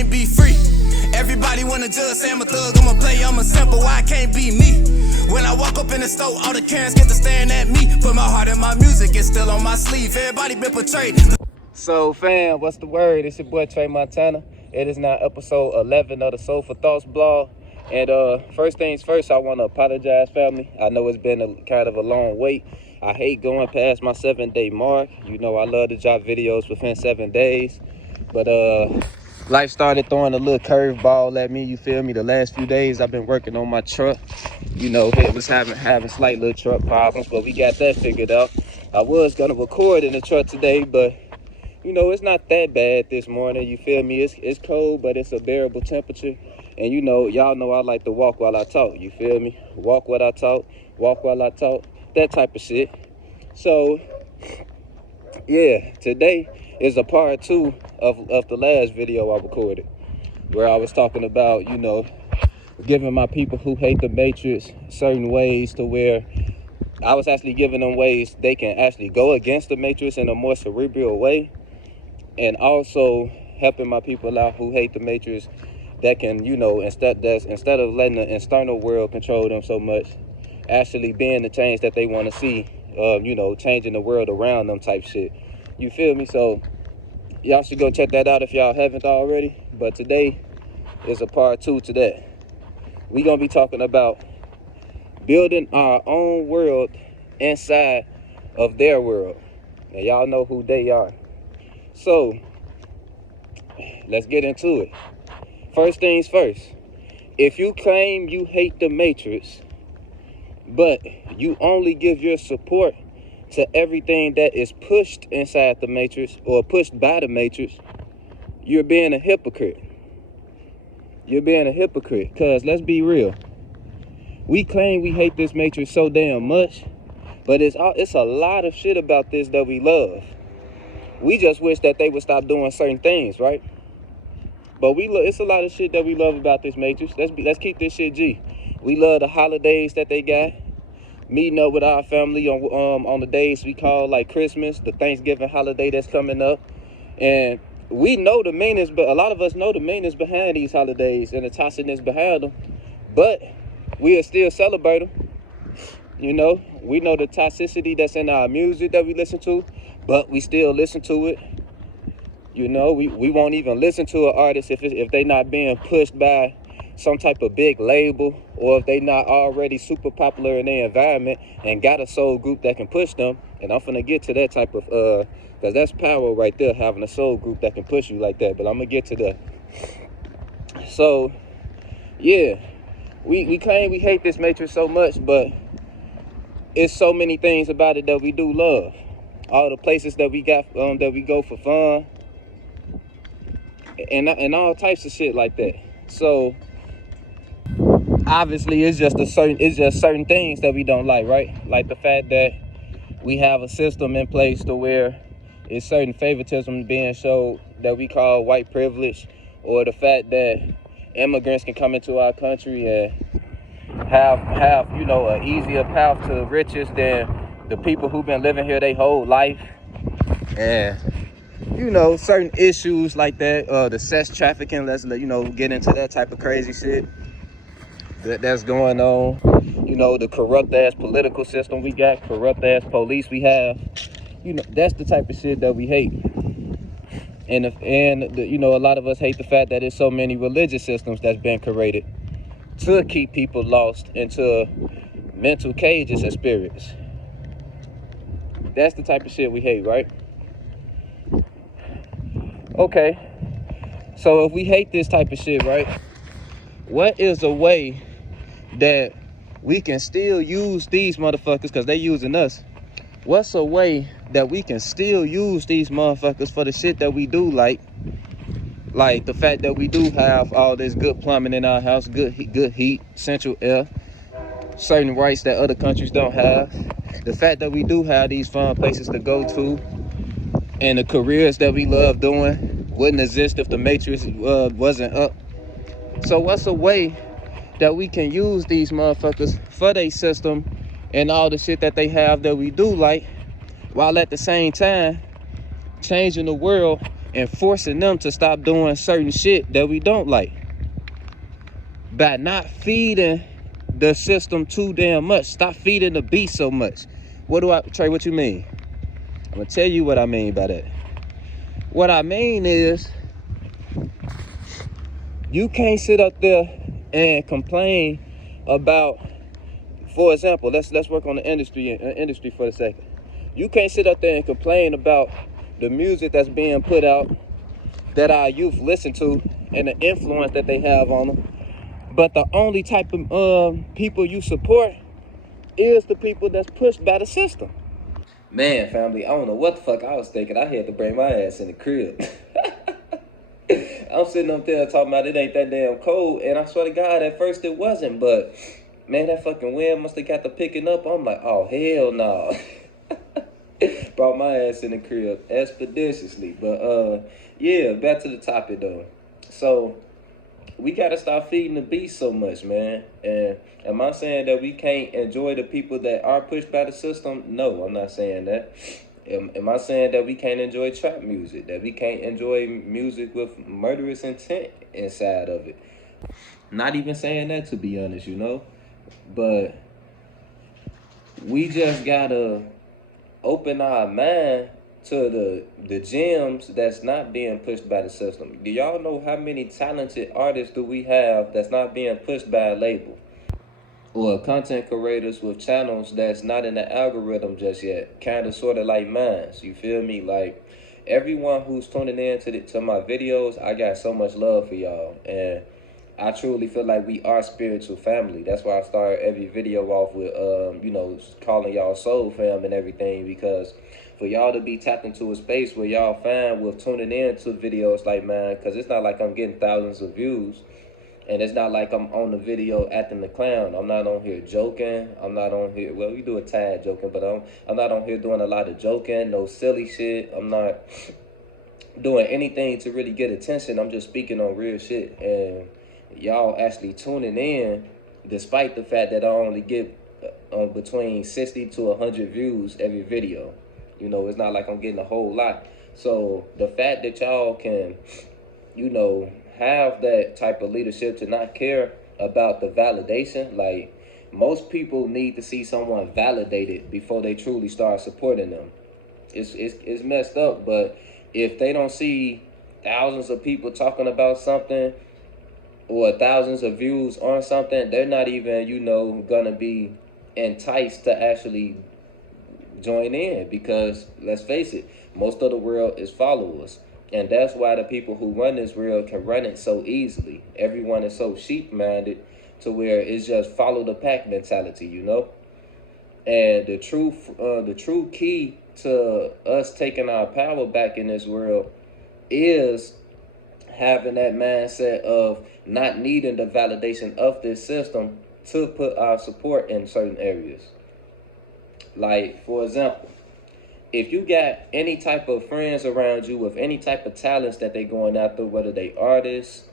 can't be free. Everybody wanna judge, say I'm a thug, I'm a player, I'm a simple, why I can't be me? When I walk up in the store, all the Karens get to staring at me. Put my heart in my music, it's still on my sleeve. Everybody been portrayed. So fam, what's the word? It's your boy Trey Montana. It is now episode 11 of the Soulful Thoughts blog. And first things first, I want to apologize, family. I know it's been kind of a long wait. I hate going past my 7-day mark. You know, I love to drop videos within 7 days. But life started throwing a little curveball at me, you feel me? The last few days I've been working on my truck. You know, it was having slight little truck problems, but we got that figured out. I was going to record in the truck today, but you know, it's not that bad this morning, you feel me? It's cold, but it's a bearable temperature. And you know, y'all know I like to walk while I talk, you feel me? Walk while I talk, walk while I talk, that type of shit. So, yeah, today is a part 2 of the last video I recorded, where I was talking about, you know, giving my people who hate the Matrix certain ways to where I was actually giving them ways they can actually go against the Matrix in a more cerebral way. And also helping my people out who hate the Matrix that can, you know, instead of letting the external world control them so much, actually being the change that they want to see, you know, changing the world around them type shit. You feel me? So y'all should go check that out if y'all haven't already. But today is a part 2 to that. We're going to be talking about building our own world inside of their world. And y'all know who they are. So, let's get into it. First things first. If you claim you hate the Matrix, but you only give your support to everything that is pushed inside the Matrix or pushed by the Matrix, you're being a hypocrite. You're being a hypocrite, because let's be real. We claim we hate this Matrix so damn much, but it's a lot of shit about this that we love. We just wish that they would stop doing certain things, right? But it's a lot of shit that we love about this Matrix. Let's keep this shit G. We love the holidays that they got, meeting up with our family on the days we call like Christmas, the Thanksgiving holiday that's coming up, and we know the meanings, but a lot of us know the meanings behind these holidays and the toxicness behind them, but we'll still celebrate them. You know, we know the toxicity that's in our music that we listen to, but we still listen to it. You know, we won't even listen to an artist if they not being pushed by some type of big label, or if they not already super popular in their environment and got a soul group that can push them. And I'm finna get to that type of, because that's power right there, having a soul group that can push you like that. But I'm gonna get to that. So, yeah, we claim we hate this Matrix so much, but it's so many things about it that we do love. All the places that we got, that we go for fun, and all types of shit like that. So obviously it's just certain things that we don't like, right? Like the fact that we have a system in place to where it's certain favoritism being showed that we call white privilege, or the fact that immigrants can come into our country and have you know, an easier path to riches than the people who've been living here their whole life. And you know, certain issues like that, the sex trafficking, let's, you know, get into that type of crazy shit that's going on. You know, the corrupt ass political system we got, corrupt ass police we have. You know, that's the type of shit that we hate. And you know, a lot of us hate the fact that there's so many religious systems that's been created to keep people lost into mental cages and spirits. That's the type of shit we hate, right? Okay, so if we hate this type of shit, right, what is a way that we can still use these motherfuckers, because they using us? What's a way that we can still use these motherfuckers for the shit that we do like the fact that we do have all this good plumbing in our house, good heat, central air, certain rights that other countries don't have, the fact that we do have these fun places to go to, and the careers that we love doing wouldn't exist if the Matrix wasn't up. So what's a way that we can use these motherfuckers for their system and all the shit that they have that we do like, while at the same time changing the world and forcing them to stop doing certain shit that we don't like by not feeding the system too damn much. Stop feeding the beast so much. Trey, what you mean? I'm gonna tell you what I mean by that. What I mean is, you can't sit up there and complain about, for example, let's work on the industry for a second. You can't sit up there and complain about the music that's being put out that our youth listen to and the influence that they have on them. But the only type of people you support is the people that's pushed by the system. Man, family, I don't know what the fuck I was thinking. I had to bring my ass in the crib. I'm sitting up there talking about it ain't that damn cold, and I swear to God, at first it wasn't, but man, that fucking wind must have got to picking up. I'm like, oh, hell no. Brought my ass in the crib expeditiously. But yeah, back to the topic though. So we gotta stop feeding the beast so much, man. And am I saying that we can't enjoy the people that are pushed by the system? No, I'm not saying that. Am I saying that we can't enjoy trap music, that we can't enjoy music with murderous intent inside of it? Not even saying that, to be honest, you know. But we just gotta open our mind to the gems that's not being pushed by the system. Do y'all know how many talented artists do we have that's not being pushed by a label? Or content creators with channels that's not in the algorithm just yet. Kind of sort of like mine. You feel me? Like, everyone who's tuning in to my videos, I got so much love for y'all. And I truly feel like we are spiritual family. That's why I start every video off with, calling y'all soul fam and everything. Because for y'all to be tapped into a space where y'all fine with tuning in to videos like mine, because it's not like I'm getting thousands of views. And it's not like I'm on the video acting the clown. I'm not on here joking. I'm not on here, well, we do a tad joking, but I'm not on here doing a lot of joking, no silly shit. I'm not doing anything to really get attention. I'm just speaking on real shit. And y'all actually tuning in, despite the fact that I only get between 60 to 100 views every video. You know, it's not like I'm getting a whole lot. So the fact that y'all can, have that type of leadership to not care about the validation. Like, most people need to see someone validated before they truly start supporting them. It's messed up, but if they don't see thousands of people talking about something or thousands of views on something, they're not even, gonna be enticed to actually join in, because let's face it, most of the world is followers. And that's why the people who run this world can run it so easily. Everyone is so sheep-minded to where it's just follow the pack mentality, And the true key to us taking our power back in this world is having that mindset of not needing the validation of this system to put our support in certain areas. Like, for example, if you got any type of friends around you with any type of talents that they going after, whether they artists,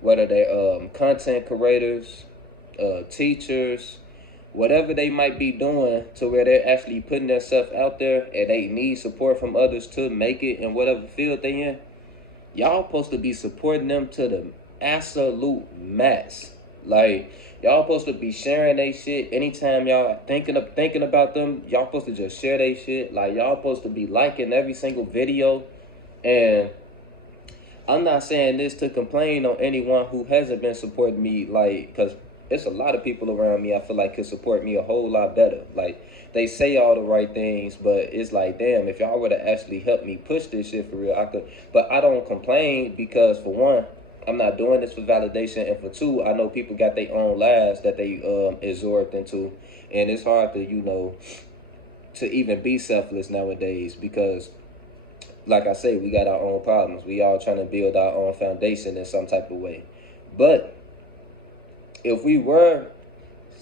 whether they content creators, teachers, whatever they might be doing to where they're actually putting themselves out there and they need support from others to make it in whatever field they in, y'all supposed to be supporting them to the absolute max. Like, y'all supposed to be sharing they shit anytime y'all thinking about them. Y'all supposed to just share they shit. Like, y'all supposed to be liking every single video. And I'm not saying this to complain on anyone who hasn't been supporting me, like, because it's a lot of people around me I feel like could support me a whole lot better. Like, they say all the right things, but it's like, damn, if y'all were to actually help me push this shit for real, I could. But I don't complain because, for one, I'm not doing this for validation, and for two, I know people got their own lives that they absorbed into, and it's hard to to even be selfless nowadays because, like I say, we got our own problems. We all trying to build our own foundation in some type of way. But if we were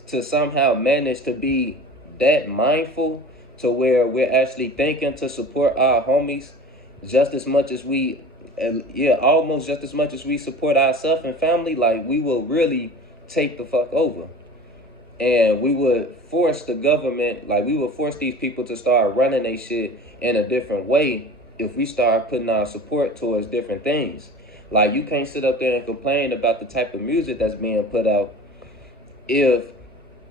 to somehow manage to be that mindful to where we're actually thinking to support our homies just as much as we, almost just as much as we support ourselves and family, like, we will really take the fuck over. And we would force the government, like, we would force these people to start running their shit in a different way if we start putting our support towards different things. Like, you can't sit up there and complain about the type of music that's being put out if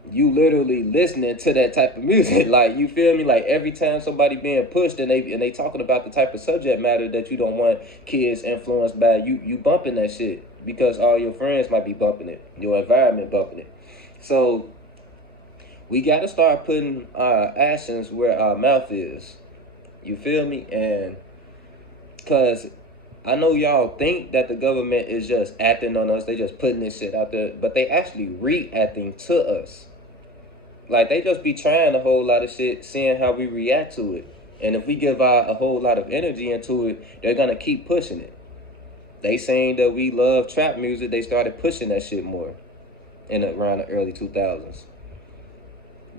you literally listening to that type of music. Like, you feel me? Like, every time somebody being pushed and they talking about the type of subject matter that you don't want kids influenced by, you bumping that shit because all your friends might be bumping it, your environment bumping it. So we got to start putting our actions where our mouth is. You feel me? And because I know y'all think that the government is just acting on us, they just putting this shit out there, but they actually reacting to us. Like, they just be trying a whole lot of shit, seeing how we react to it. And if we give out a whole lot of energy into it, they're going to keep pushing it. They saying that we love trap music, they started pushing that shit more in around the early 2000s.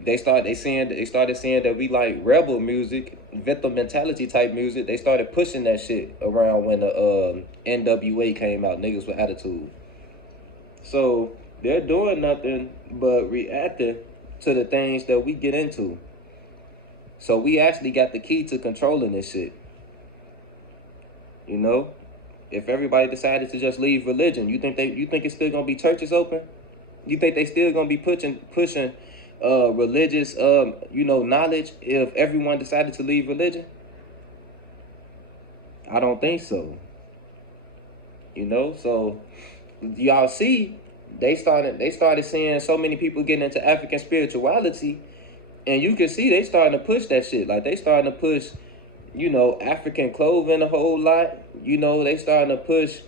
They started saying that we like rebel music, victim mentality type music. They started pushing that shit around when the NWA came out, niggas with attitude. So they're doing nothing but reacting to the things that we get into. So we actually got the key to controlling this shit. You know, if everybody decided to just leave religion, you think it's still gonna be churches open? You think they still gonna be pushing religious knowledge if everyone decided to leave religion? I don't think so. You know, so y'all see, they started seeing so many people getting into African spirituality, and you can see they starting to push that shit. Like, they starting to push, African clothing a whole lot. They starting to push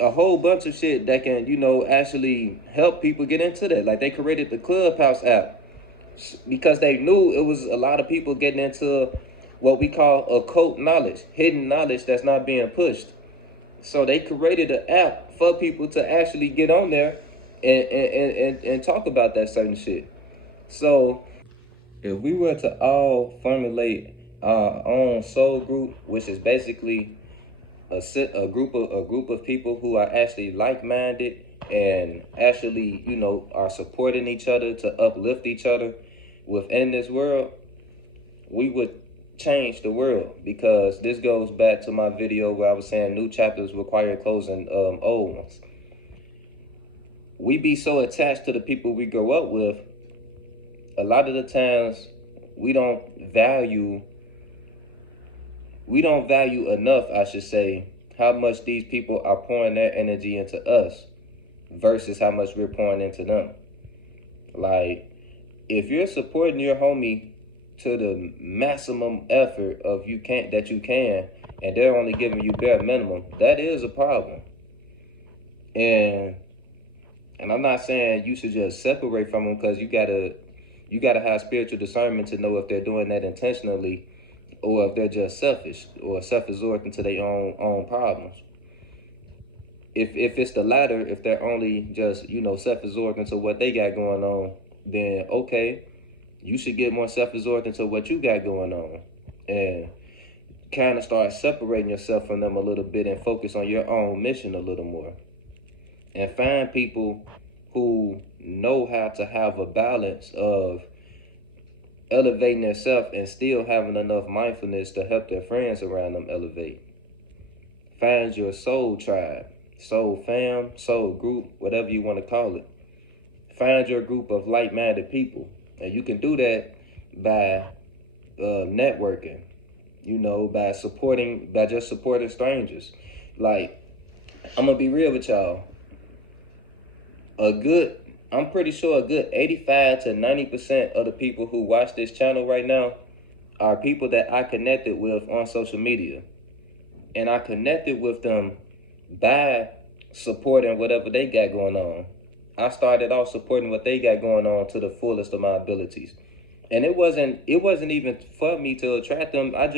a whole bunch of shit that can, actually help people get into that. Like, they created the Clubhouse app because they knew it was a lot of people getting into what we call occult knowledge, hidden knowledge that's not being pushed. So they created an app for people to actually get on there and talk about that certain shit. So if we were to all formulate our own soul group, which is basically a group of people who are actually like-minded and actually, are supporting each other to uplift each other within this world, we would change the world. Because this goes back to my video where I was saying new chapters require closing old ones. We be so attached to the people we grow up with, a lot of the times we don't value enough, I should say, how much these people are pouring their energy into us versus how much we're pouring into them. Like, if you're supporting your homie to the maximum effort that you can, and they're only giving you bare minimum, that is a problem. And I'm not saying you should just separate from them, because you gotta have spiritual discernment to know if they're doing that intentionally or if they're just selfish or self-absorbed into their own problems. If it's the latter, if they're only just, self-absorbed into what they got going on, then okay, you should get more self-absorbed into what you got going on and kind of start separating yourself from them a little bit and focus on your own mission a little more. And find people who know how to have a balance of elevating themselves and still having enough mindfulness to help their friends around them elevate. Find your soul tribe, soul fam, soul group, whatever you want to call it. Find your group of like-minded people. And you can do that by networking, by just supporting strangers. Like, I'm going to be real with y'all. I'm pretty sure a good 85 to 90% of the people who watch this channel right now are people that I connected with on social media. And I connected with them by supporting whatever they got going on. I started off supporting what they got going on to the fullest of my abilities. And it wasn't even for me to attract them. I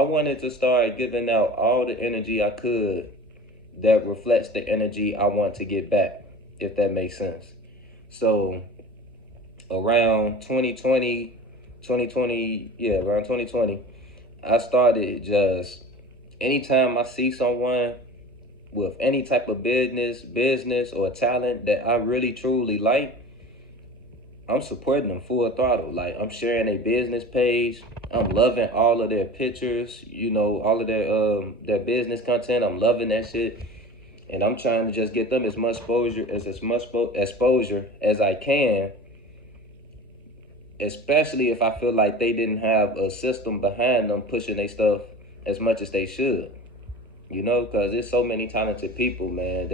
wanted to start giving out all the energy I could that reflects the energy I want to get back, if that makes sense. So around 2020, I started just, anytime I see someone with any type of business or talent that I really truly like, I'm supporting them full throttle. Like, I'm sharing their business page. I'm loving all of their pictures, you know, all of their business content. I'm loving that shit. And I'm trying to just get them as much exposure as I can, especially if I feel like they didn't have a system behind them pushing their stuff as much as they should. You know, because there's so many talented people, man,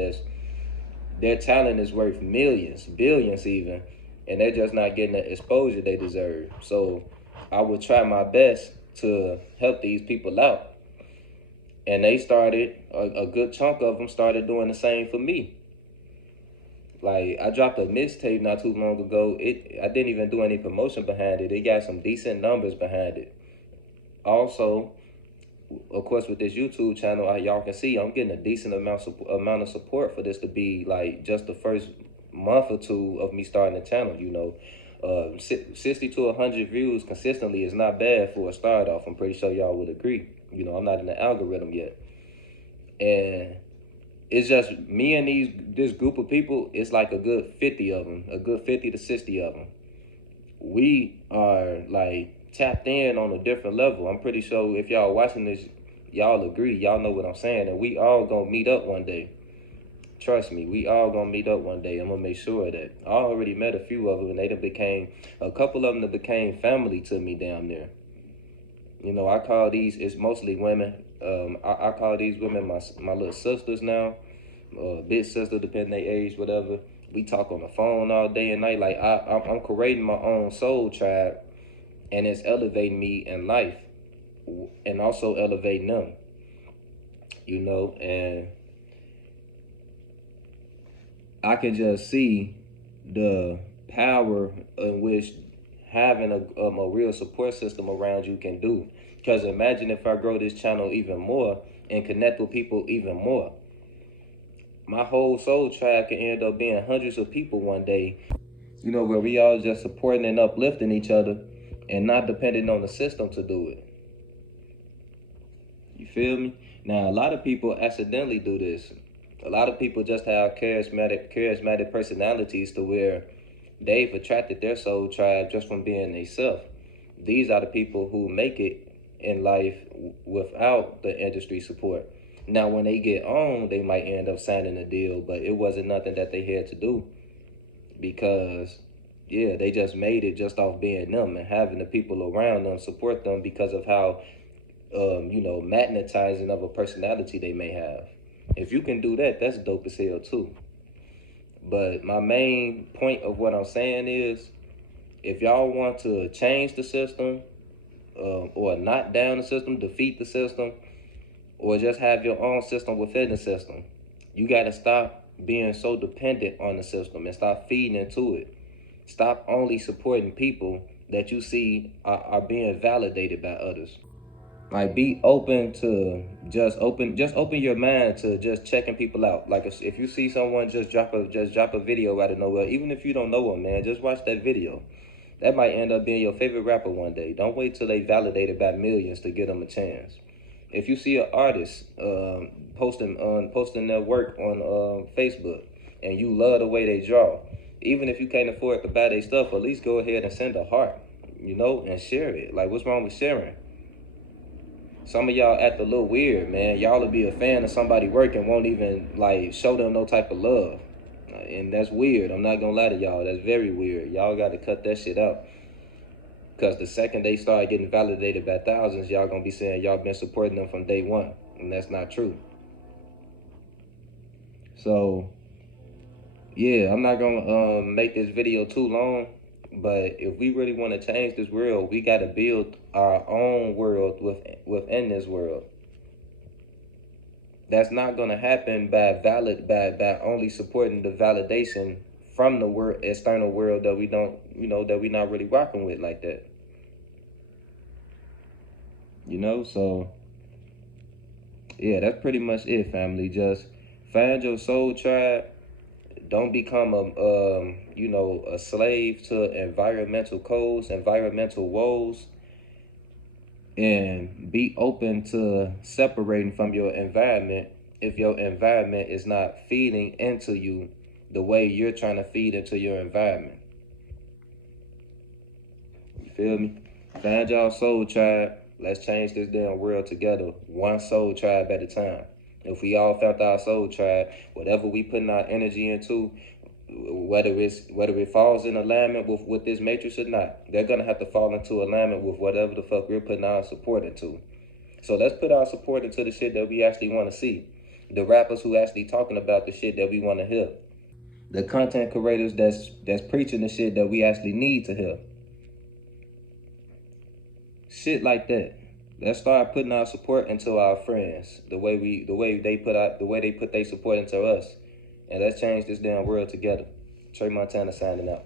their talent is worth millions, billions even, and they're just not getting the exposure they deserve. So I would try my best to help these people out. And they started, a good chunk of them started doing the same for me. Like, I dropped a mixtape not too long ago. I didn't even do any promotion behind it. It got some decent numbers behind it. Also, of course, with this YouTube channel, y'all can see I'm getting a decent amount of support for this to be like just the first month or two of me starting the channel. You know, 60 to 100 views consistently is not bad for a start off. I'm pretty sure y'all would agree. You know, I'm not in the algorithm yet, and it's just me and this group of people. It's like a good 50 of them, a good 50 to 60 of them. We are like tapped in on a different level. I'm pretty sure if y'all watching this, y'all agree. Y'all know what I'm saying. And we all gonna meet up one day. Trust me, we all gonna meet up one day. I'm gonna make sure of that. I already met a few of them, and a couple of them that became family to me down there. You know, I call it's mostly women. I call these women my little sisters now, big sister, depending their age, whatever. We talk on the phone all day and night. Like, I'm creating my own soul tribe, and it's elevating me in life and also elevating them, you know. And I can just see the power in which having a real support system around you can do. Because imagine if I grow this channel even more and connect with people even more. My whole soul tribe can end up being hundreds of people one day, you know, where we all just supporting and uplifting each other and not depending on the system to do it. You feel me? Now, a lot of people accidentally do this. A lot of people just have charismatic personalities to where they've attracted their soul tribe just from being themselves. These are the people who make it in life without the industry support. Now, when they get on, they might end up signing a deal, but it wasn't nothing that they had to do because, yeah, they just made it just off being them and having the people around them support them because of how, you know, magnetizing of a personality they may have. If you can do that, that's dope as hell too. But my main point of what I'm saying is, if y'all want to change the system, or knock down the system, defeat the system, or just have your own system within the system, you got to stop being so dependent on the system and stop feeding into it. Stop only supporting people that you see are being validated by others. Like, be open to just open your mind to just checking people out. Like, if you see someone just drop a video out of nowhere, even if you don't know them, man, just watch that video. That might end up being your favorite rapper one day. Don't wait till they validated by millions to give them a chance. If you see an artist posting their work on Facebook and you love the way they draw, even if you can't afford to buy their stuff, at least go ahead and send a heart, you know, and share it. Like, what's wrong with sharing? Some of y'all act a little weird, man. Y'all will be a fan of somebody work and won't even, like, show them no type of love. And that's weird. I'm not going to lie to y'all. That's very weird. Y'all got to cut that shit out. Because the second they start getting validated by thousands, y'all going to be saying y'all been supporting them from day one. And that's not true. So, yeah, I'm not going to make this video too long. But if we really want to change this world, we got to build our own world within this world. That's not going to happen by only supporting the validation from the external world that we don't, you know, that we not really rocking with like that. You know, so yeah, that's pretty much it, family. Just find your soul tribe. Don't become a slave to environmental codes, environmental woes, and be open to separating from your environment if your environment is not feeding into you the way you're trying to feed into your environment. feel me? Find y'all soul tribe. Let's change this damn world together, one soul tribe at a time. If we all found our soul tribe, whatever we putting our energy into, whether it falls in alignment with this matrix or not, they're gonna have to fall into alignment with whatever the fuck we're putting our support into. So let's put our support into the shit that we actually want to see. The rappers who actually talking about the shit that we want to hear. The content creators that's preaching the shit that we actually need to hear. Shit like that. Let's start putting our support into our friends. The way they put their support into us. And let's change this damn world together. Trey Montana signing out.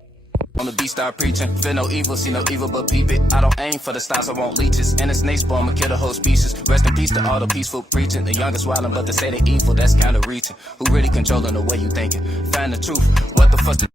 On the beat, start preaching. Feel no evil, see no evil but peep it. I don't aim for the stars, I want leeches. And the snake spawn, I'ma kill the whole species. Rest in peace to all the peaceful preaching. The youngest wildin', but they say they evil, that's kinda reaching. Who really controlling the way you thinking? Find the truth. What the fuck?